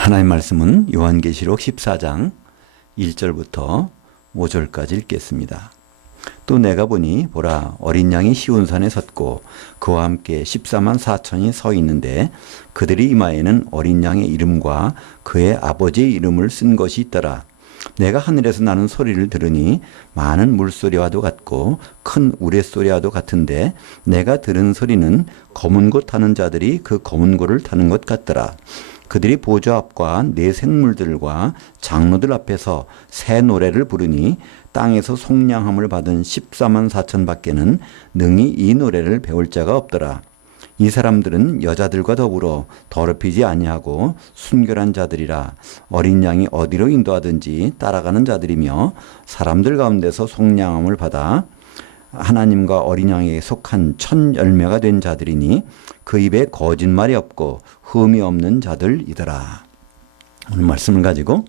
하나님 말씀은 요한계시록 14장 1절부터 5절까지 읽겠습니다. 또 내가 보니 보라 어린 양이 시온산에 섰고 그와 함께 14만 4천이 서 있는데 그들이 이마에는 어린 양의 이름과 그의 아버지의 이름을 쓴 것이 있더라. 내가 하늘에서 나는 소리를 들으니 많은 물소리와도 같고 큰 우레소리와도 같은데 내가 들은 소리는 검은 고 타는 자들이 그 검은 고를 타는 것 같더라. 그들이 보좌 앞과 네 생물들과 장로들 앞에서 새 노래를 부르니 땅에서 속량함을 받은 14만 4천 밖에는 능히 이 노래를 배울 자가 없더라. 이 사람들은 여자들과 더불어 더럽히지 아니하고 순결한 자들이라. 어린 양이 어디로 인도하든지 따라가는 자들이며 사람들 가운데서 속량함을 받아 하나님과 어린 양에게 속한 첫 열매가 된 자들이니 그 입에 거짓말이 없고 흠이 없는 자들이더라. 오늘 말씀을 가지고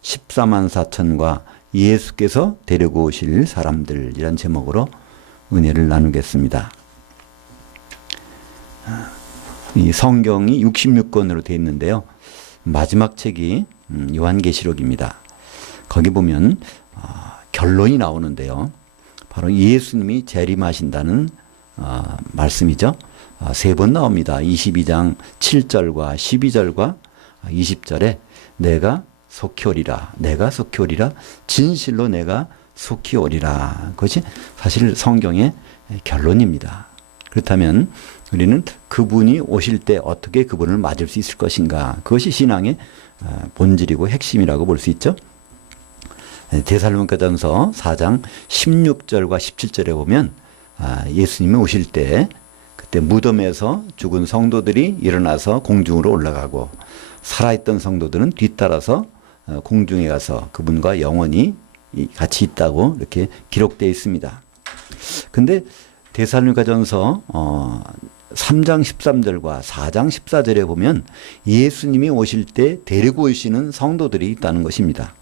14만 4천과 예수께서 데리고 오실 사람들이란 제목으로 은혜를 나누겠습니다. 이 성경이 66권으로 되어 있는데요. 마지막 책이 요한계시록입니다. 거기 보면 결론이 나오는데요. 바로 예수님이 재림하신다는 말씀이죠. 세 번 나옵니다. 22장 7절과 12절과 20절에 내가 속히 오리라. 내가 속히 오리라. 진실로 내가 속히 오리라. 그것이 사실 성경의 결론입니다. 그렇다면 우리는 그분이 오실 때 어떻게 그분을 맞을 수 있을 것인가. 그것이 신앙의 본질이고 핵심이라고 볼 수 있죠. 데살로니가전서 4장 16절과 17절에 보면 예수님이 오실 때 그때 무덤에서 죽은 성도들이 일어나서 공중으로 올라가고 살아있던 성도들은 뒤따라서 공중에 가서 그분과 영원히 같이 있다고 이렇게 기록되어 있습니다. 근데 데살로니가전서 3장 13절과 4장 14절에 보면 예수님이 오실 때 데리고 오시는 성도들이 있다는 것입니다.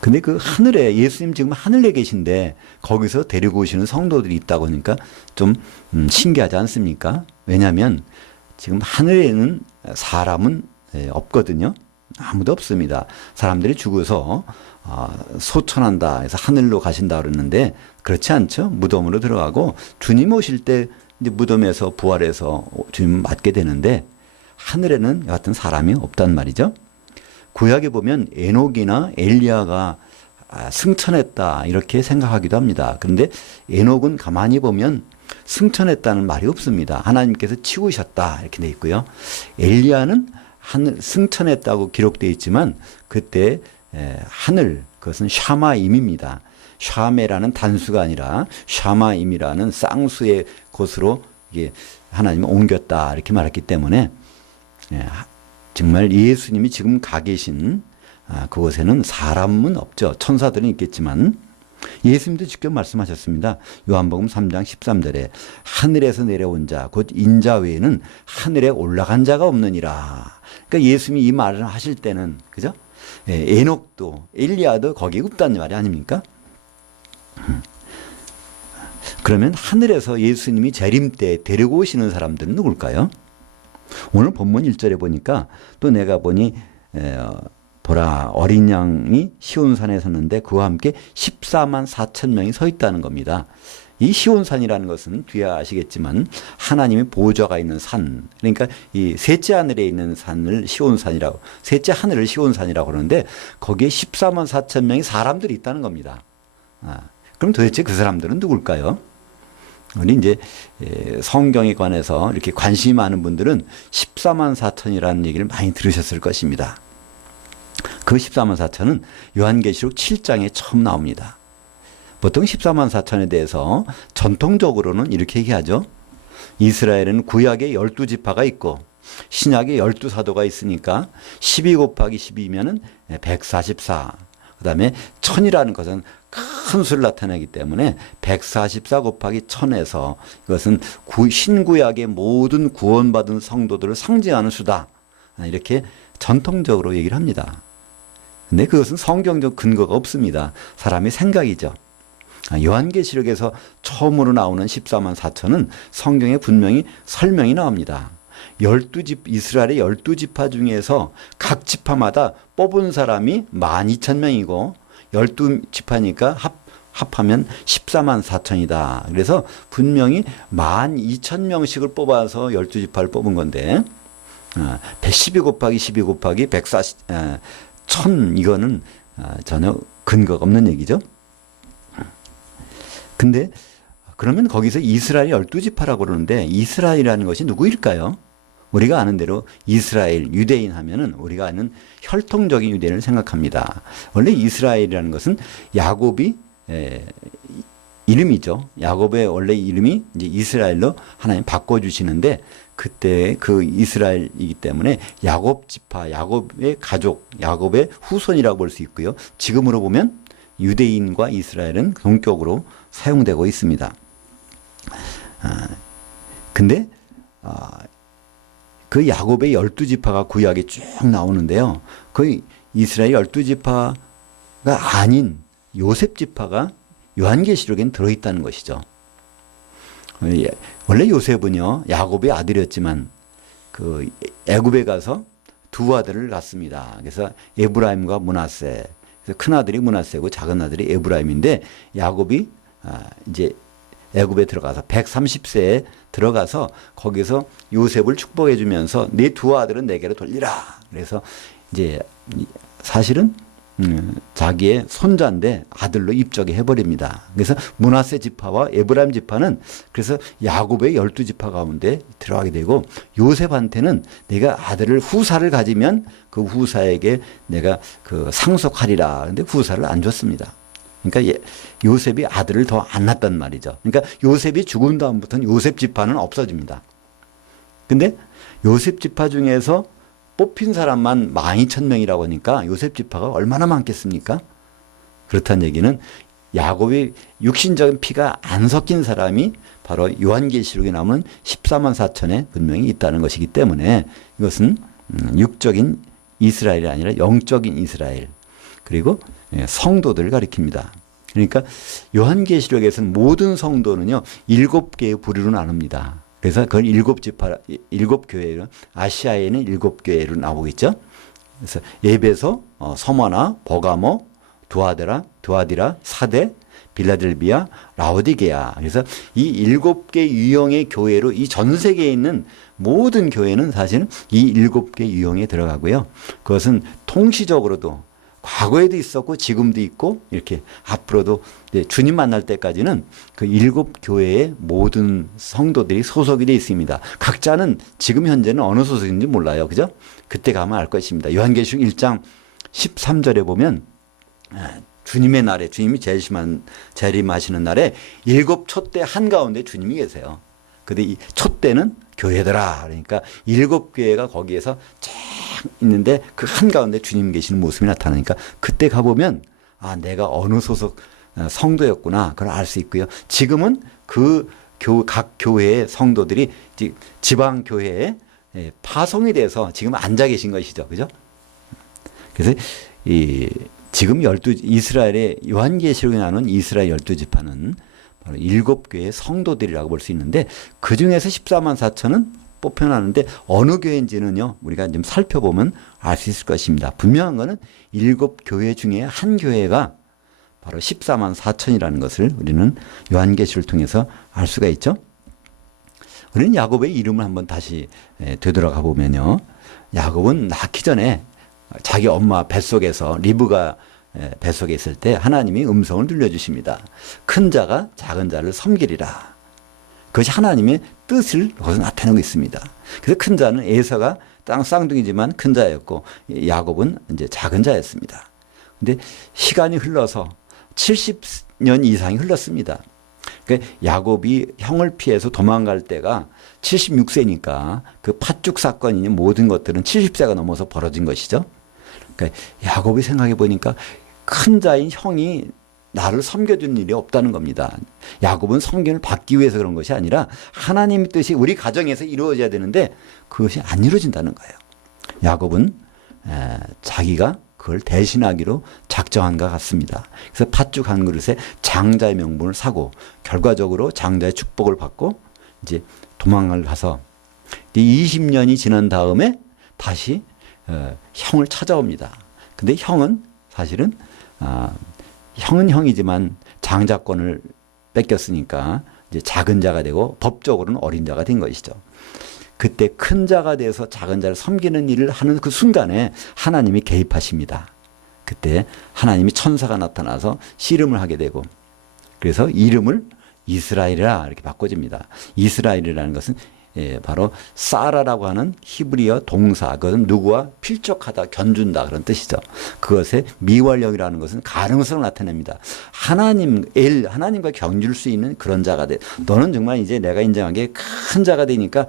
근데 그 하늘에 예수님 지금 하늘에 계신데 거기서 데리고 오시는 성도들이 있다고 하니까 좀 신기하지 않습니까? 왜냐하면 지금 하늘에는 사람은 없거든요. 아무도 없습니다. 사람들이 죽어서 소천한다 해서 하늘로 가신다 그러는데 그렇지 않죠. 무덤으로 들어가고 주님 오실 때 이제 무덤에서 부활해서 주님 맞게 되는데 하늘에는 같은 사람이 없단 말이죠. 구약에 보면 에녹이나 엘리야가 승천했다 이렇게 생각하기도 합니다. 그런데 에녹은 가만히 보면 승천했다는 말이 없습니다. 하나님께서 치우셨다 이렇게 돼 있고요. 엘리야는 하늘 승천했다고 기록되어 있지만 그때 하늘 그것은 샤마임입니다. 샤메라는 단수가 아니라 샤마임이라는 쌍수의 곳으로 이게 하나님이 옮겼다 이렇게 말했기 때문에 정말 예수님이 지금 가 계신 그곳에는 사람은 없죠. 천사들은 있겠지만 예수님도 직접 말씀하셨습니다. 요한복음 3장 13절에 하늘에서 내려온 자 곧 인자 외에는 하늘에 올라간 자가 없느니라. 그러니까 예수님이 이 말을 하실 때는 그죠? 에녹도 엘리야도 거기에 없다는 말이 아닙니까? 그러면 하늘에서 예수님이 재림 때 데리고 오시는 사람들은 누굴까요? 오늘 본문 1절에 보니까 또 내가 보니 보라 어린 양이 시온산에 섰는데 그와 함께 14만 4천 명이 서 있다는 겁니다. 이 시온산이라는 것은 뒤에 아시겠지만 하나님의 보좌가 있는 산, 그러니까 이 셋째 하늘에 있는 산을 시온산이라고, 셋째 하늘을 시온산이라고 그러는데 거기에 14만 4천 명의 사람들이 있다는 겁니다. 그럼 도대체 그 사람들은 누굴까요? 우리 이제 성경에 관해서 이렇게 관심이 많은 분들은 14만 4천이라는 얘기를 많이 들으셨을 것입니다. 그 14만 4천은 요한계시록 7장에 처음 나옵니다. 보통 14만 4천에 대해서 전통적으로는 이렇게 얘기하죠. 이스라엘은 구약에 12지파가 있고 신약에 12사도가 있으니까 12 곱하기 12면은 144. 그 다음에 1000이라는 것은 큰 수를 나타내기 때문에 144 곱하기 1000에서 이것은 신구약의 모든 구원받은 성도들을 상징하는 수다. 이렇게 전통적으로 얘기를 합니다. 근데 그것은 성경적 근거가 없습니다. 사람의 생각이죠. 요한계시록에서 처음으로 나오는 14만 4천은 성경에 분명히 설명이 나옵니다. 이스라엘의 12지파 중에서 각 지파마다 뽑은 사람이 12,000명이고 12지파니까 합하면 14만 4천이다. 그래서 분명히 12,000명씩을 뽑아서 12지파를 뽑은 건데 112 곱하기 12 곱하기 140, 1000 이거는 전혀 근거가 없는 얘기죠. 근데 그러면 거기서 이스라엘 12지파라고 그러는데 이스라엘이라는 것이 누구일까요? 우리가 아는 대로 이스라엘, 유대인 하면은 우리가 아는 혈통적인 유대인을 생각합니다. 원래 이스라엘이라는 것은 야곱이 이름이죠. 야곱의 원래 이름이 이제 이스라엘로 하나님 바꿔주시는데 그때 그 이스라엘이기 때문에 야곱 지파, 야곱의 가족, 야곱의 후손이라고 볼 수 있고요. 지금으로 보면 유대인과 이스라엘은 동격으로 사용되고 있습니다. 근데 그 야곱의 12지파가 구약에 쭉 나오는데요. 그 이스라엘 12지파가 아닌 요셉 지파가 요한계시록엔 들어있다는 것이죠. 원래 요셉은요, 야곱의 아들이었지만 그 애굽에 가서 두 아들을 갖습니다. 그래서 에브라임과 므낫세. 그래서 큰 아들이 므낫세고 작은 아들이 에브라임인데 야곱이 이제 애굽에 들어가서 130세에 들어가서 거기서 요셉을 축복해 주면서 네 두 아들은 내게로 돌리라. 그래서 이제 사실은 자기의 손자인데 아들로 입적해 해버립니다. 그래서 므낫세 지파와 에브라임 지파는 그래서 야곱의 12지파 가운데 들어가게 되고 요셉한테는 내가 아들을 후사를 가지면 그 후사에게 내가 그 상속하리라. 근데 후사를 안 줬습니다. 그러니까 요셉이 아들을 더 안 낳았단 말이죠. 그러니까 요셉이 죽은 다음부터는 요셉 지파는 없어집니다. 근데 요셉 지파 중에서 뽑힌 사람만 12,000명이라고 하니까 요셉 지파가 얼마나 많겠습니까? 그렇다는 얘기는 야곱의 육신적인 피가 안 섞인 사람이 바로 요한계시록에 나오는 14만 4천에 분명히 있다는 것이기 때문에 이것은 육적인 이스라엘이 아니라 영적인 이스라엘 그리고 성도들을 가리킵니다. 그러니까 요한계시록에서는 모든 성도는요 7개의 부류로 나눕니다. 그래서 그건 7지파, 7교회로 아시아에는 7교회로 나오겠죠. 그래서 에베소, 서머나, 버가모, 두아디라, 사데, 빌라델비아, 라오디게아. 그래서 이 7개 유형의 교회로 이 전 세계에 있는 모든 교회는 사실은 이 7개 유형에 들어가고요. 그것은 통시적으로도 과거에도 있었고 지금도 있고 이렇게 앞으로도 주님 만날 때까지는 그 7교회의 모든 성도들이 소속이 되어 있습니다. 각자는 지금 현재는 어느 소속인지 몰라요. 그죠? 그때 가면 알 것입니다. 요한계시록 1장 13절에 보면 주님의 날에 주님이 재림하시는 날에 7 촛대 한가운데 주님이 계세요. 근데 이 촛대는 교회더라. 그러니까 7교회가 거기에서 쫙 있는데 그 한가운데 주님 계시는 모습이 나타나니까 그때 가보면 아 내가 어느 소속 성도였구나 그걸 알 수 있고요. 지금은 각 교회의 성도들이 지방 교회에 파송이 돼서 지금 앉아 계신 것이죠. 그죠? 그래서 지금 이스라엘의 요한계시록에 나오는 이스라엘 12지파는 바로 7교회의 성도들이라고 볼 수 있는데 그 중에서 14만 4천은 뽑혀나는데 어느 교회인지는요 우리가 좀 살펴보면 알 수 있을 것입니다. 분명한 거는 7교회 중에 한 교회가 바로 14만 4천이라는 것을 우리는 요한계시를 통해서 알 수가 있죠. 우리는 야곱의 이름을 한번 다시 되돌아가 보면요. 야곱은 낳기 전에 자기 엄마 뱃속에서 리브가 뱃속에 있을 때 하나님이 음성을 들려주십니다. 큰 자가 작은 자를 섬기리라. 그것이 하나님의 뜻을 거기서 나타내고 있습니다. 그래서 큰 자는 에서가 쌍둥이지만 큰 자였고 야곱은 이제 작은 자였습니다. 근데 시간이 흘러서 70년 이상이 흘렀습니다. 그러니까 야곱이 형을 피해서 도망갈 때가 76세니까 그 팥죽 사건이니 모든 것들은 70세가 넘어서 벌어진 것이죠. 그러니까 야곱이 생각해 보니까 큰 자인 형이 나를 섬겨준 일이 없다는 겁니다. 야곱은 섬김을 받기 위해서 그런 것이 아니라 하나님의 뜻이 우리 가정에서 이루어져야 되는데 그것이 안 이루어진다는 거예요. 야곱은 자기가 그걸 대신하기로 작정한 것 같습니다. 그래서 팥죽 한 그릇에 장자의 명분을 사고 결과적으로 장자의 축복을 받고 이제 도망을 가서 20년이 지난 다음에 다시 형을 찾아옵니다. 근데 형은 사실은 형은 형이지만 장자권을 뺏겼으니까 이제 작은 자가 되고 법적으로는 어린 자가 된 것이죠. 그때 큰 자가 돼서 작은 자를 섬기는 일을 하는 그 순간에 하나님이 개입하십니다. 그때 하나님이 천사가 나타나서 씨름을 하게 되고, 그래서 이름을 이스라엘이라 이렇게 바꿔줍니다. 이스라엘이라는 것은 바로 사라라고 하는 히브리어 동사, 그것은 누구와 필적하다, 견준다 그런 뜻이죠. 그것의 미완력이라는 것은 가능성을 나타냅니다. 하나님과 견줄 수 있는 그런 자가 돼. 너는 정말 이제 내가 인정한 게 큰 자가 되니까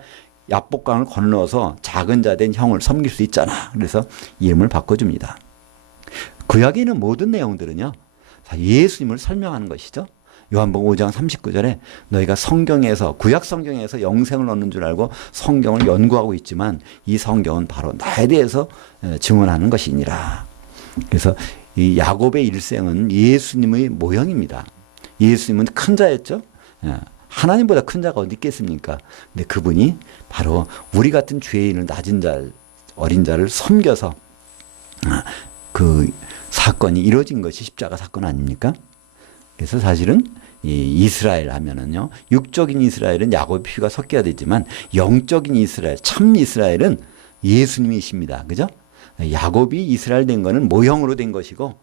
야복강을 건너서 작은 자 된 형을 섬길 수 있잖아. 그래서 이름을 바꿔줍니다. 구약에 있는 모든 내용들은요, 예수님을 설명하는 것이죠. 요한복음 5장 39절에 너희가 성경에서, 구약 성경에서 영생을 얻는 줄 알고 성경을 연구하고 있지만 이 성경은 바로 나에 대해서 증언하는 것이니라. 그래서 이 야곱의 일생은 예수님의 모형입니다. 예수님은 큰 자였죠. 하나님보다 큰 자가 어디 있겠습니까? 근데 그분이 바로 우리 같은 죄인을, 낮은 자, 어린 자를 섬겨서 그 사건이 이루어진 것이 십자가 사건 아닙니까? 그래서 사실은 이 이스라엘 하면은요, 육적인 이스라엘은 야곱의 피가 섞여야 되지만 영적인 이스라엘, 참 이스라엘은 예수님이십니다. 그죠? 야곱이 이스라엘 된 거는 모형으로 된 것이고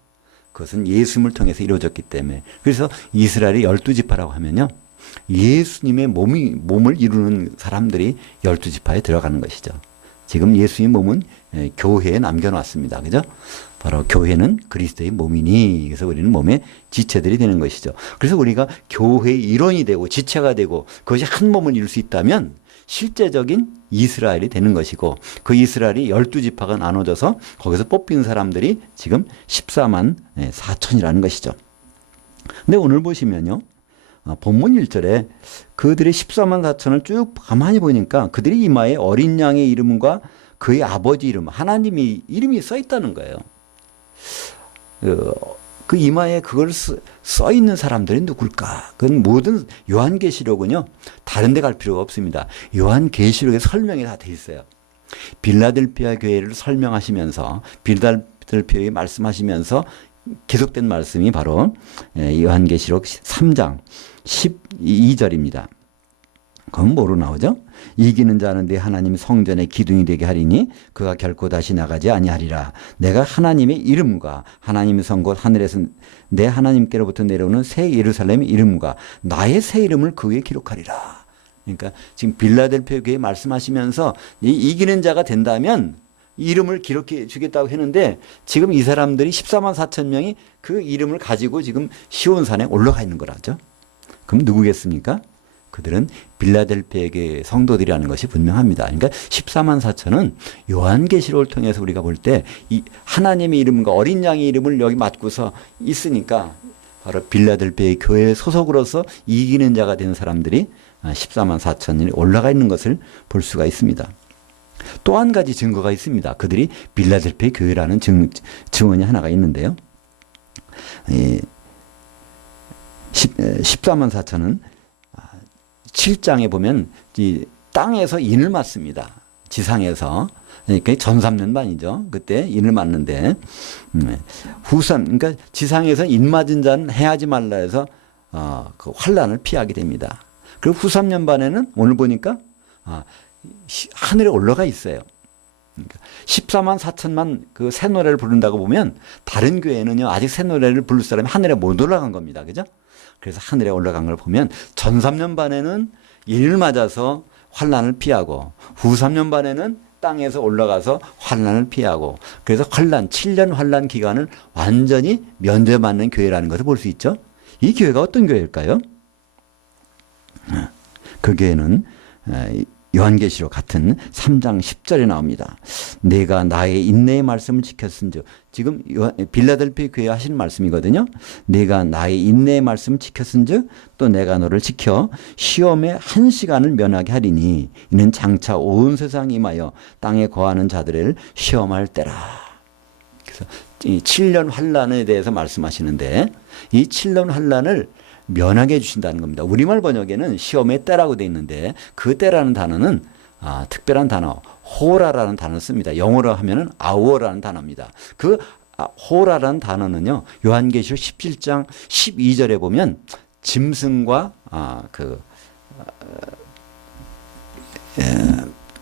그것은 예수님을 통해서 이루어졌기 때문에, 그래서 이스라엘이 12지파라고 하면요, 예수님의 몸을 이루는 사람들이 12지파에 들어가는 것이죠. 지금 예수님의 몸은 교회에 남겨놨습니다. 그죠? 바로 교회는 그리스도의 몸이니, 그래서 우리는 몸의 지체들이 되는 것이죠. 그래서 우리가 교회의 일원이 되고 지체가 되고 그것이 한 몸을 이룰 수 있다면 실제적인 이스라엘이 되는 것이고, 그 이스라엘이 12지파가 나눠져서 거기서 뽑힌 사람들이 지금 14만 4천이라는 것이죠. 근데 오늘 보시면요, 본문 1절에 그들의 14만 4천을 쭉 가만히 보니까 그들의 이마에 어린 양의 이름과 그의 아버지 이름, 하나님이 이름이 써 있다는 거예요. 그 이마에 그걸 써 있는 사람들이 누굴까? 그건 모든 요한계시록은요, 다른 데 갈 필요가 없습니다. 요한계시록에 설명이 다 돼 있어요. 빌라델피아 교회를 설명하시면서, 빌라델피아에 말씀하시면서 계속된 말씀이 바로 요한계시록 3장 12절입니다. 그건 뭐로 나오죠? 이기는 자는 내 하나님 성전의 기둥이 되게 하리니 그가 결코 다시 나가지 아니하리라. 내가 하나님의 이름과 하나님의 성 곧 하늘에서 내 하나님께로부터 내려오는 새 예루살렘의 이름과 나의 새 이름을 그 위에 기록하리라. 그러니까 지금 빌라델피아 교회 말씀하시면서 이기는 자가 된다면 이름을 기록해 주겠다고 했는데, 지금 이 사람들이 14만 4천 명이 그 이름을 가지고 지금 시온산에 올라가 있는 거라죠. 그럼 누구겠습니까? 그들은 빌라델피아의 성도들이라는 것이 분명합니다. 그러니까 14만 4천은 요한계시록을 통해서 우리가 볼 때 이 하나님의 이름과 어린 양의 이름을 여기 맞고서 있으니까 바로 빌라델피아의 교회 소속으로서 이기는 자가 된 사람들이 14만 4천이 올라가 있는 것을 볼 수가 있습니다. 또 한 가지 증거가 있습니다. 그들이 빌라델피아 교회라는 증언이 하나가 있는데요. 14만 4천은 7장에 보면 이 땅에서 인을 맞습니다. 지상에서. 그러니까 전 3년 반이죠. 그때 인을 맞는데, 그러니까 지상에서 인 맞은 자는 해하지 말라 해서 그 환란을 피하게 됩니다. 그리고 후 3년 반에는 오늘 보니까 하늘에 올라가 있어요. 그러니까 14만 4천만 그 새 노래를 부른다고 보면 다른 교회는요, 아직 새 노래를 부를 사람이 하늘에 못 올라간 겁니다. 그죠? 그래서 하늘에 올라간 걸 보면 전 3년 반에는 인을 맞아서 환란을 피하고 후 3년 반에는 땅에서 올라가서 환란을 피하고, 그래서 7년 환란 기간을 완전히 면제받는 교회라는 것을 볼 수 있죠. 이 교회가 어떤 교회일까요? 그 교회는 요한계시록 같은 3장 10절에 나옵니다. 내가 나의 인내의 말씀을 지켰은즉, 지금 빌라델피아 교회 하신 말씀이거든요. 내가 나의 인내의 말씀을 지켰은즉 또 내가 너를 지켜 시험의 1시간을 면하게 하리니 이는 장차 온 세상에 임하여 땅에 거하는 자들을 시험할 때라. 그래서 이 7년 환란에 대해서 말씀하시는데, 이 7년 환란을 면하게 해주신다는 겁니다. 우리말 번역에는 시험의 때라고 되어 있는데 그 때라는 단어는 특별한 단어 호라라는 단어를 씁니다. 영어로 하면은 아우어라는 단어입니다. 호라라는 단어는요, 요한계시록 17장 12절에 보면 짐승과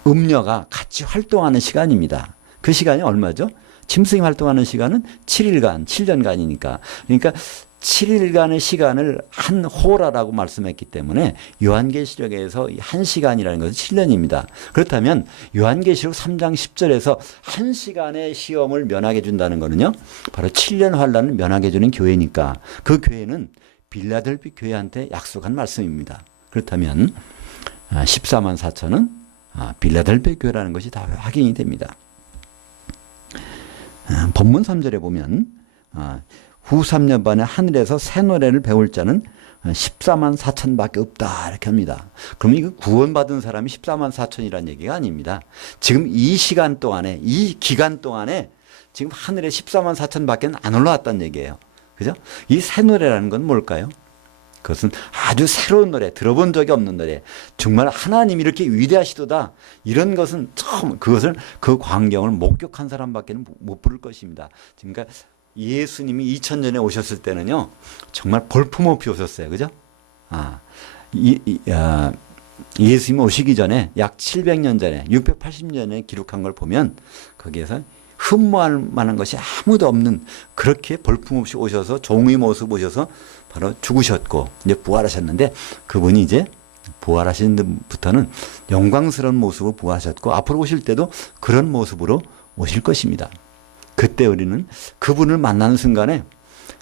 음녀가 같이 활동하는 시간입니다. 그 시간이 얼마죠? 짐승이 활동하는 시간은 7일간, 7년간이니까. 그러니까 7일간의 시간을 한 호라라고 말씀했기 때문에 요한계시록에서 한 시간이라는 것은 7년입니다. 그렇다면 요한계시록 3장 10절에서 한 시간의 시험을 면하게 준다는 것은요, 바로 7년 환란을 면하게 주는 교회니까 그 교회는 빌라델비 교회한테 약속한 말씀입니다. 그렇다면 14만 4천은 빌라델비 교회라는 것이 다 확인이 됩니다. 본문 3절에 보면 후 3년 반에 하늘에서 새 노래를 배울 자는 14만 4천밖에 없다 이렇게 합니다. 그럼 이거 구원받은 사람이 14만 4천이라는 얘기가 아닙니다. 지금 이 시간 동안에, 이 기간 동안에 지금 하늘에 14만 4천밖에 안 올라왔다는 얘기예요. 그죠? 이 새 노래라는 건 뭘까요? 그것은 아주 새로운 노래, 들어본 적이 없는 노래, 정말 하나님이 이렇게 위대하시도다, 이런 것은 처음, 그 광경을 목격한 사람밖에 못 부를 것입니다. 그러니까 예수님이 2000년에 오셨을 때는요, 정말 볼품없이 오셨어요. 그죠? 예수님이 오시기 전에 약 700년 전에, 680년에 기록한 걸 보면 거기에서 흠모할 만한 것이 아무도 없는, 그렇게 볼품없이 오셔서 종의 모습 오셔서 바로 죽으셨고 이제 부활하셨는데, 그분이 이제 부활하신 데부터는 영광스러운 모습으로 부활하셨고 앞으로 오실 때도 그런 모습으로 오실 것입니다. 그때 우리는 그분을 만나는 순간에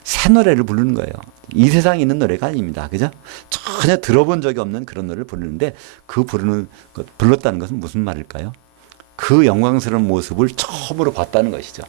새 노래를 부르는 거예요. 이 세상에 있는 노래가 아닙니다. 그죠? 전혀 들어본 적이 없는 그런 노래를 부르는데, 불렀다는 것은 무슨 말일까요? 그 영광스러운 모습을 처음으로 봤다는 것이죠.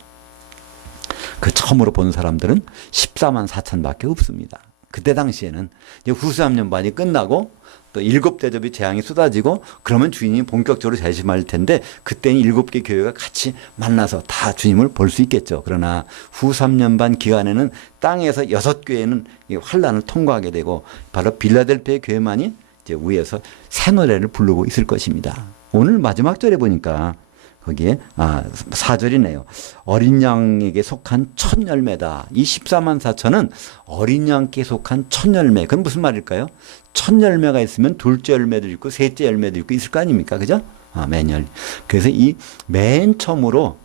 그 처음으로 본 사람들은 14만 4천밖에 없습니다. 그때 당시에는 이제 후수암년 반이 끝나고 또 7대접의 재앙이 쏟아지고 그러면 주님이 본격적으로 재림할 텐데, 그때는 7개 교회가 같이 만나서 다 주님을 볼 수 있겠죠. 그러나 후 3년 반 기간에는 땅에서 6교회는 환란을 통과하게 되고 바로 빌라델피아 교회만이 이제 위에서 새 노래를 부르고 있을 것입니다. 오늘 마지막 절에 보니까 거기에 4절이네요. 어린 양에게 속한 첫 열매다. 이 14만 4천은 어린 양께 속한 첫 열매. 그건 무슨 말일까요? 첫 열매가 있으면 둘째 열매도 있고 셋째 열매도 있고 있을 거 아닙니까? 그죠? 매년. 그래서 이 맨 처음으로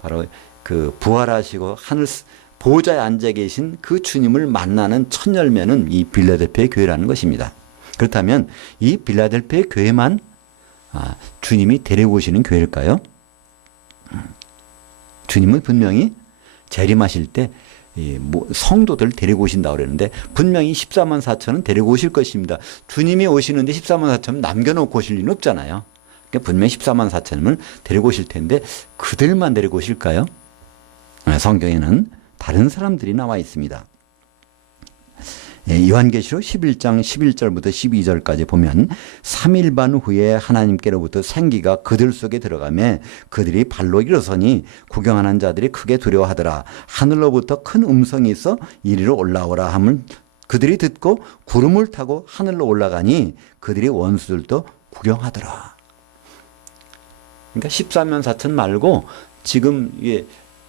바로 그 부활하시고 하늘 보좌에 앉아 계신 그 주님을 만나는 첫 열매는 이 빌라델피아 교회라는 것입니다. 그렇다면 이 빌라델피아 교회만 주님이 데리고 오시는 교회일까요? 주님은 분명히 재림하실 때 성도들 데리고 오신다고 그랬는데, 분명히 14만 4천은 데리고 오실 것입니다. 주님이 오시는데 14만 4천은 남겨놓고 오실 리는 없잖아요. 그러니까 분명히 14만 4천을 데리고 오실 텐데, 그들만 데리고 오실까요? 성경에는 다른 사람들이 나와 있습니다. 요한계시록 11장 11절부터 12절까지 보면 3일 반 후에 하나님께로부터 생기가 그들 속에 들어가매 그들이 발로 일어서니 구경하는 자들이 크게 두려워하더라. 하늘로부터 큰 음성이 있어 이리로 올라오라 함을 그들이 듣고 구름을 타고 하늘로 올라가니 그들이 원수들도 구경하더라. 그러니까 14만 4천 말고 지금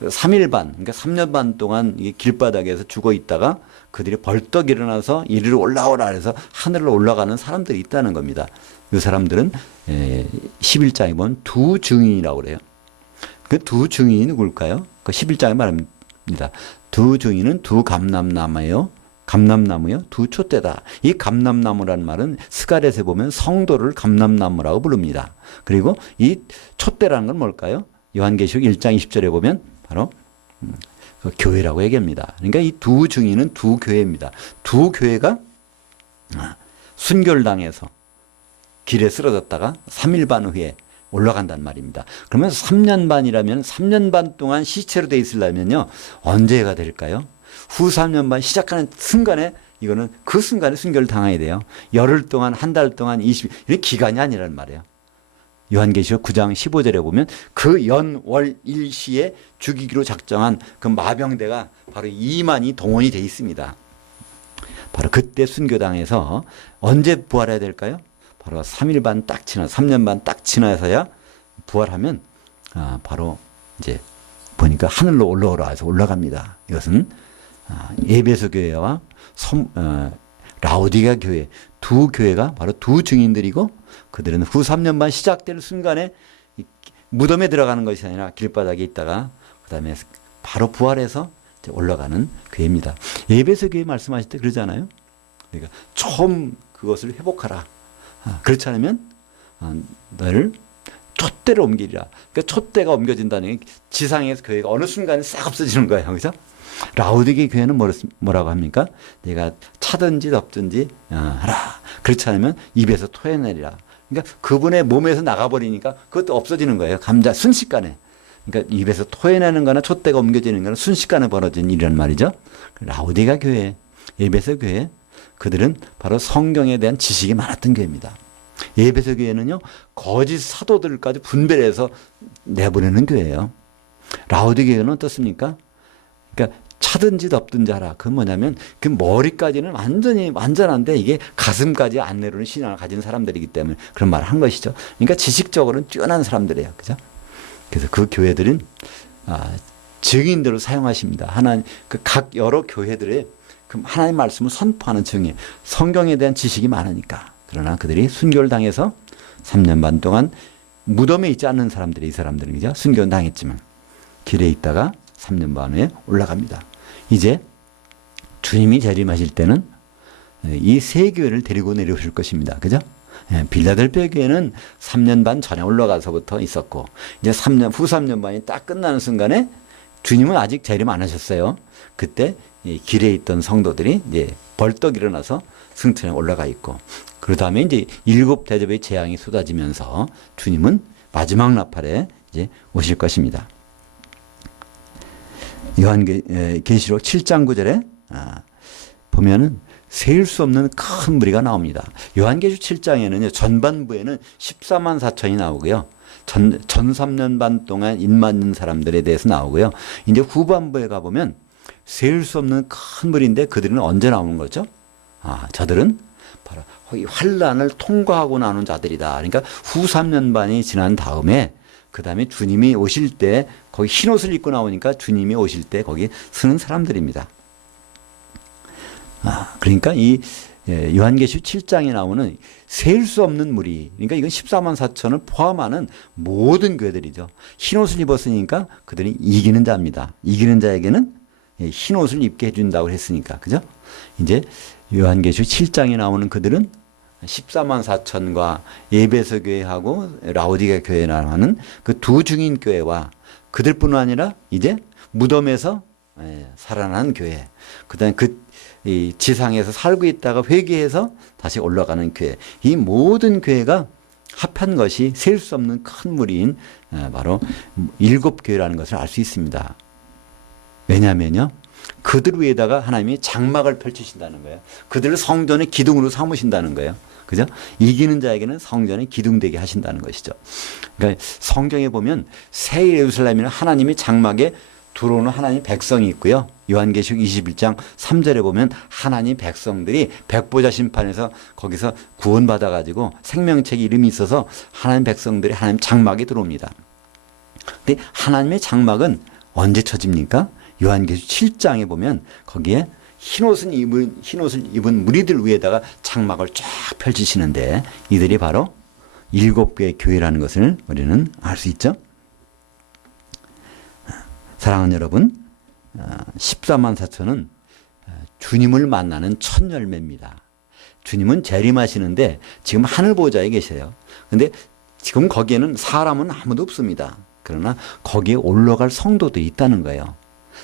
3일 반, 그러니까 3년 반 동안 길바닥에서 죽어 있다가 그들이 벌떡 일어나서 이리로 올라오라 해서 하늘로 올라가는 사람들이 있다는 겁니다. 이 사람들은 11장에 보면 두 증인이라고 그래요. 그 두 증인이 누굴까요? 그 11장에 말합니다. 두 증인은 두 감람나무요, 두 촛대다. 이 감람나무라는 말은 스가랴에 보면 성도를 감람나무라고 부릅니다. 그리고 이 촛대라는 건 뭘까요? 요한계시록 1장 20절에 보면 바로 교회라고 얘기합니다. 그러니까 이 두 증인은 두 교회입니다. 두 교회가 순결당해서 길에 쓰러졌다가 3일 반 후에 올라간단 말입니다. 그러면 3년 반이라면 3년 반 동안 시체로 돼 있으려면요, 언제가 될까요? 후 3년 반 시작하는 순간에, 이거는 그 순간에 순결을 당해야 돼요. 열흘 동안, 한 달 동안, 이런 기간이 아니란 말이에요. 요한계시록 9장 15절에 보면 그 연월 일시에 죽이기로 작정한 그 마병대가 바로 2만이 동원이 되어 있습니다. 바로 그때 순교당해서 언제 부활해야 될까요? 바로 3일 반 딱 지나 3년 반 딱 지나서야 부활하면 바로 이제 보니까 하늘로 올라오라서 올라갑니다. 이것은 에베소 교회와 라오디게아 교회 두 교회가 바로 두 증인들이고 그들은 후 3년 반 시작될 순간에 무덤에 들어가는 것이 아니라 길바닥에 있다가 그 다음에 바로 부활해서 올라가는 교회입니다. 에베소 교회 말씀하실 때 그러잖아요. 그러니까 처음 그것을 회복하라. 그렇지 않으면 너를 촛대로 옮기리라. 그러니까 촛대가 옮겨진다는 게 지상에서 교회가 어느 순간에 싹 없어지는 거예요. 그죠? 라오디게 교회는 뭐라고 합니까? 내가 차든지 덮든지 하라. 그렇지 않으면 입에서 토해내리라. 그러니까 그분의 몸에서 나가버리니까 그것도 없어지는 거예요. 순식간에. 그러니까 입에서 토해내는 거나 촛대가 옮겨지는 거는 순식간에 벌어진 일이란 말이죠. 라오디게 교회, 에베소 교회, 그들은 바로 성경에 대한 지식이 많았던 교회입니다. 에베소 교회는요, 거짓 사도들까지 분별해서 내보내는 교회예요. 라오디게 교회는 어떻습니까? 그러니까 차든지 덮든지 하라. 그건 뭐냐면 그 머리까지는 완전한데 이게 가슴까지 안 내려오는 신앙을 가진 사람들이기 때문에 그런 말을 한 것이죠. 그러니까 지식적으로는 뛰어난 사람들이에요. 그죠? 그래서 그 교회들은 증인들을 사용하십니다. 하나님 각 여러 교회들의 그 하나님 말씀을 선포하는 증인, 성경에 대한 지식이 많으니까. 그러나 그들이 순교를 당해서 3년 반 동안 무덤에 있지 않는 사람들이 이 사람들은 그죠? 순교는 당했지만 길에 있다가 3년 반 후에 올라갑니다. 이제 주님이 재림하실 때는 이 세 교회를 데리고 내려오실 것입니다. 그죠? 빌라델피아 교회는 3년 반 전에 올라가서부터 있었고 이제 후 3년 반이 딱 끝나는 순간에 주님은 아직 재림 안 하셨어요. 그때 길에 있던 성도들이 이제 벌떡 일어나서 승천에 올라가 있고 그 다음에 이제 7 대접의 재앙이 쏟아지면서 주님은 마지막 나팔에 이제 오실 것입니다. 요한계시록 7장 9절에 보면은 세일 수 없는 큰 무리가 나옵니다. 요한계시록 7장에는 전반부에는 14만 4천이 나오고요. 전 3년 반 동안 인 맞는 사람들에 대해서 나오고요. 이제 후반부에 가보면 세일 수 없는 큰 무리인데 그들은 언제 나오는 거죠? 저들은 바로 환란을 통과하고 나오는 자들이다. 그러니까 후 3년 반이 지난 다음에 그 다음에 주님이 오실 때 거기 흰 옷을 입고 나오니까 주님이 오실 때 거기 서는 사람들입니다. 그러니까 이 요한계시록 7장에 나오는 셀 수 없는 무리, 그러니까 이건 14만 4천을 포함하는 모든 교회들이죠. 흰 옷을 입었으니까 그들이 이기는 자입니다. 이기는 자에게는 흰 옷을 입게 해준다고 했으니까, 그죠? 이제 요한계시록 7장에 나오는 그들은 14만 4천과 에베소 교회하고 라오디게아 교회라는 그 두 증인 교회와 그들뿐 아니라 이제 무덤에서 살아난 교회, 그다음에 이 지상에서 살고 있다가 회개해서 다시 올라가는 교회, 이 모든 교회가 합한 것이 셀 수 없는 큰 무리인 바로 7 교회라는 것을 알 수 있습니다. 왜냐하면요, 그들 위에다가 하나님이 장막을 펼치신다는 거예요. 그들을 성전의 기둥으로 삼으신다는 거예요. 그죠? 이기는 자에게는 성전의 기둥되게 하신다는 것이죠. 그러니까 성경에 보면 새 예루살렘에는 하나님이 장막에 들어오는 하나님 백성이 있고요. 요한계시록 21장 3절에 보면 하나님 백성들이 백보자 심판에서 거기서 구원받아 가지고 생명책에 이름이 있어서 하나님 백성들이 하나님 장막에 들어옵니다. 근데 하나님의 장막은 언제 쳐집니까? 요한계시록 7장에 보면 거기에 흰 옷을 입은 무리들 위에다가 장막을 쫙 펼치시는데 이들이 바로 7개의 교회라는 것을 우리는 알 수 있죠. 사랑하는 여러분, 14만 4천은 주님을 만나는 첫 열매입니다. 주님은 재림하시는데 지금 하늘 보좌에 계세요. 그런데 지금 거기에는 사람은 아무도 없습니다. 그러나 거기에 올라갈 성도도 있다는 거예요.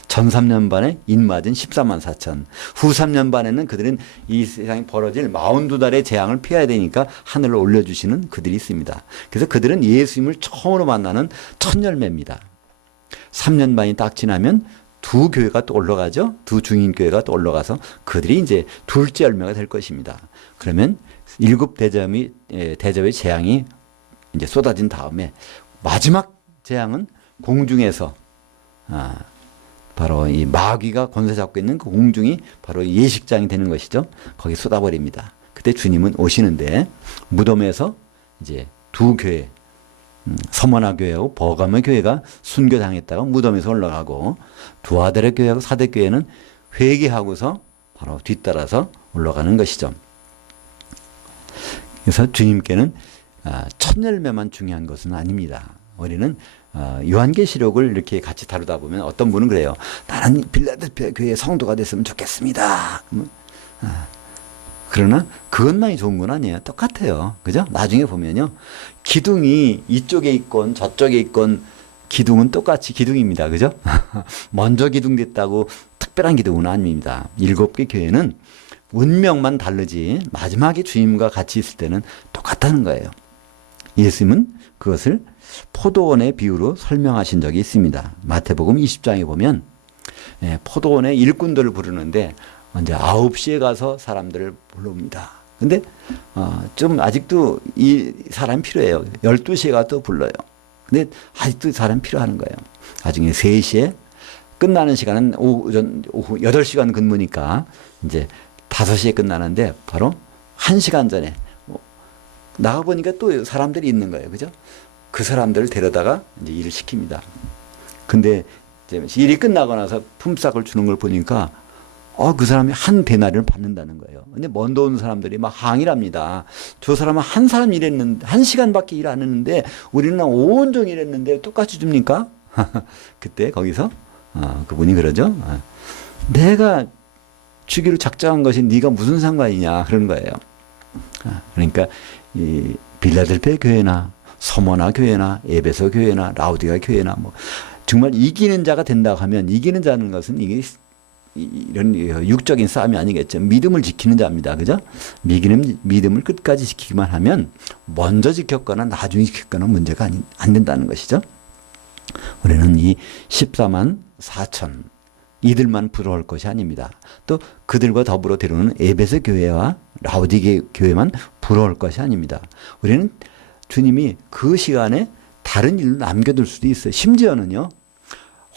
전 3년 반에 인맞은 14만 4천. 후 3년 반에는 그들은 이 세상에 벌어질 42달의 재앙을 피해야 되니까 하늘로 올려주시는 그들이 있습니다. 그래서 그들은 예수님을 처음으로 만나는 첫 열매입니다. 3년 반이 딱 지나면 두 교회가 또 올라가죠. 두 중인 교회가 또 올라가서 그들이 이제 둘째 열매가 될 것입니다. 그러면 7 대접의 재앙이 이제 쏟아진 다음에 마지막 재앙은 공중에서 바로 이 마귀가 권세 잡고 있는 그 공중이 바로 예식장이 되는 것이죠. 거기 쏟아버립니다. 그때 주님은 오시는데 무덤에서 이제 두 교회, 서머나 교회하고 버가모 교회가 순교당했다가 무덤에서 올라가고 두아델의 교회하고 사대 교회는 회개하고서 바로 뒤따라서 올라가는 것이죠. 그래서 주님께는 첫 열매만 중요한 것은 아닙니다. 우리는 요한계시록을 이렇게 같이 다루다 보면 어떤 분은 그래요. 나는 빌라델피아 교회의 성도가 됐으면 좋겠습니다. 그러나 그것만이 좋은 건 아니에요. 똑같아요. 그죠? 나중에 보면요. 기둥이 이쪽에 있건 저쪽에 있건 기둥은 똑같이 기둥입니다. 그죠? 먼저 기둥됐다고 특별한 기둥은 아닙니다. 7개 교회는 운명만 다르지 마지막에 주님과 같이 있을 때는 똑같다는 거예요. 예수님은 그것을 포도원의 비유로 설명하신 적이 있습니다. 마태복음 20장에 보면 포도원의 일꾼들을 부르는데 이제 9시에 가서 사람들을 불러옵니다. 근데 좀 아직도 이 사람이 필요해요. 12시에 가서 또 불러요. 근데 아직도 사람이 필요한 거예요. 나중에 3시에 끝나는 시간은 오후 8시간 근무니까 이제 5시에 끝나는데 바로 1시간 전에 나가보니까 또 사람들이 있는 거예요. 그죠? 그 사람들을 데려다가 이제 일을 시킵니다. 근데 이제 일이 끝나고 나서 품삯을 주는 걸 보니까 그 사람이 한 데나리를 받는다는 거예요. 근데 먼데 온 사람들이 막 항의를 합니다. 저 사람은 한 사람 일했는데, 1시간밖에 일 안 했는데, 우리는 온종일 일했는데 똑같이 줍니까? 그때 거기서, 그분이 그러죠. 내가 주기로 작정한 것이 네가 무슨 상관이냐, 그런 거예요. 그러니까, 이 빌라델피아 교회나, 서머나 교회나, 에베소 교회나, 라우디가 교회나, 뭐, 정말 이기는 자가 된다고 하면, 이기는 자는 것은 이게 이런 육적인 싸움이 아니겠죠. 믿음을 지키는 자입니다. 그죠? 믿음을 끝까지 지키기만 하면 먼저 지켰거나 나중에 지켰거나 문제가 안 된다는 것이죠. 우리는 이 14만 4천 이들만 부러울 것이 아닙니다. 또 그들과 더불어 데려오는 에베소 교회와 라우디게 교회만 부러울 것이 아닙니다. 우리는 주님이 그 시간에 다른 일로 남겨둘 수도 있어요. 심지어는요.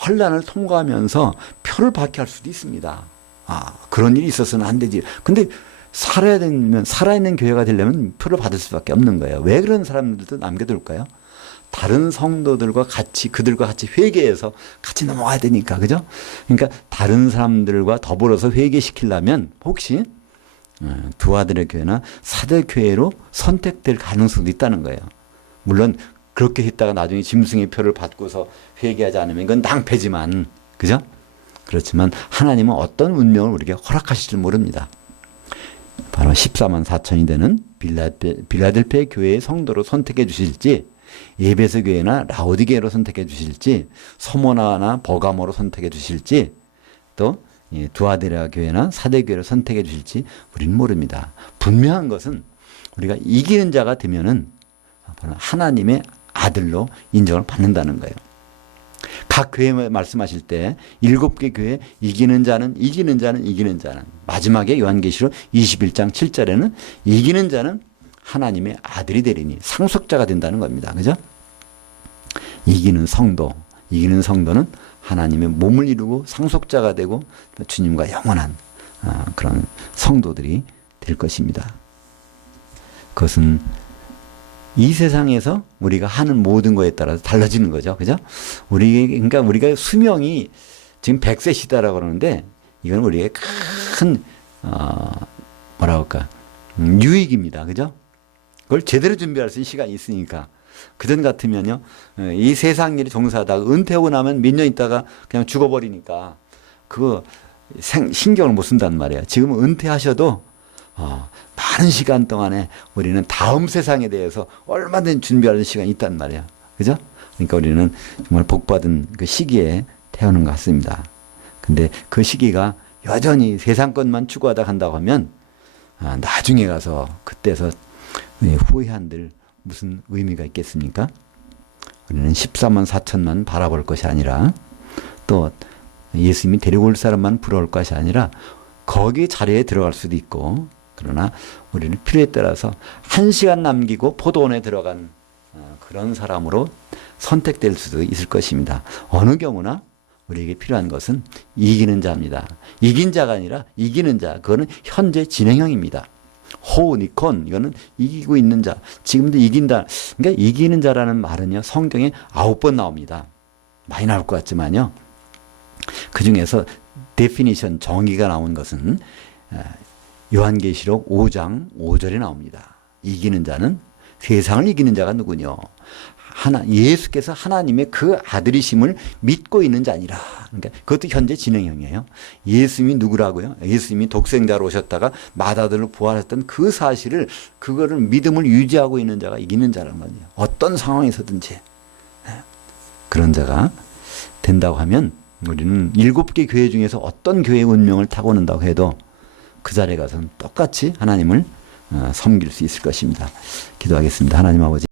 환란을 통과하면서 표를 받게 할 수도 있습니다. 그런 일이 있어서는 안 되지. 근데 살아있는 교회가 되려면 표를 받을 수밖에 없는 거예요. 왜 그런 사람들도 남겨둘까요? 다른 성도들과 같이, 그들과 같이 회개해서 같이 넘어가야 되니까. 그죠? 그러니까 다른 사람들과 더불어서 회개시키려면 혹시 두아들의 교회나 사대 교회로 선택될 가능성도 있다는 거예요. 물론 그렇게 했다가 나중에 짐승의 표를 받고서 회개하지 않으면 이건 낭패지만, 그죠? 그렇지만 하나님은 어떤 운명을 우리에게 허락하실 줄 모릅니다. 바로 14만 4천이 되는 빌라델피아 교회의 성도로 선택해 주실지, 에베소 교회나 라오디게로 선택해 주실지, 서모나나 버가모로 선택해 주실지, 또 두아데라 교회나 사대 교회로 선택해 주실지 우리는 모릅니다. 분명한 것은 우리가 이기는 자가 되면은 하나님의 아들로 인정을 받는다는 거예요. 각 교회 말씀하실 때 7개 교회 이기는 자는 마지막에 요한계시록 21장 7절에는 이기는 자는 하나님의 아들이 되리니 상속자가 된다는 겁니다. 그죠? 이기는 성도는 하나님의 몸을 이루고 상속자가 되고 주님과 영원한 그런 성도들이 될 것입니다. 그것은 이 세상에서 우리가 하는 모든 거에 따라서 달라지는 거죠. 그죠? 그러니까 우리가 수명이 지금 100세 시대라고 그러는데 이건 우리의 큰, 유익입니다. 그죠? 그걸 제대로 준비할 수 있는 시간이 있으니까. 그전 같으면요, 이 세상 일에 종사하다가 은퇴하고 나면 몇 년 있다가 그냥 죽어버리니까 그거 신경을 못 쓴단 말이에요. 지금 은퇴하셔도 많은 시간 동안에 우리는 다음 세상에 대해서 얼마든지 준비하는 시간이 있단 말이에요. 그죠? 그러니까 우리는 정말 복받은 그 시기에 태어난 것 같습니다. 근데 그 시기가 여전히 세상 것만 추구하다 간다고 하면 나중에 가서 그때서 후회한들 무슨 의미가 있겠습니까? 우리는 14만 4천만 바라볼 것이 아니라 또 예수님이 데리고 올 사람만 부러울 것이 아니라 거기 자리에 들어갈 수도 있고 그러나 우리는 필요에 따라서 1시간 남기고 포도원에 들어간 그런 사람으로 선택될 수도 있을 것입니다. 어느 경우나 우리에게 필요한 것은 이기는 자입니다. 이긴 자가 아니라 이기는 자. 그거는 현재 진행형입니다. 호니콘 이거는 이기고 있는 자. 지금도 이긴다. 그러니까 이기는 자라는 말은요. 성경에 9번 나옵니다. 많이 나올 것 같지만요. 그 중에서 데피니션 정의가 나온 것은 요한계시록 5장 5절에 나옵니다. 이기는 자는 세상을 이기는 자가 누구뇨? 예수께서 하나님의 그 아들이심을 믿고 있는 자니라. 그러니까 그것도 현재 진행형이에요. 예수님이 누구라고요? 예수님이 독생자로 오셨다가 마다들로 부활했던 그 사실을 그거를 믿음을 유지하고 있는 자가 이기는 자라는 거죠. 어떤 상황에서든지 그런 자가 된다고 하면 우리는 7개 교회 중에서 어떤 교회의 운명을 타고난다고 해도 그 자리에 가서는 똑같이 하나님을 섬길 수 있을 것입니다. 기도하겠습니다. 하나님 아버지.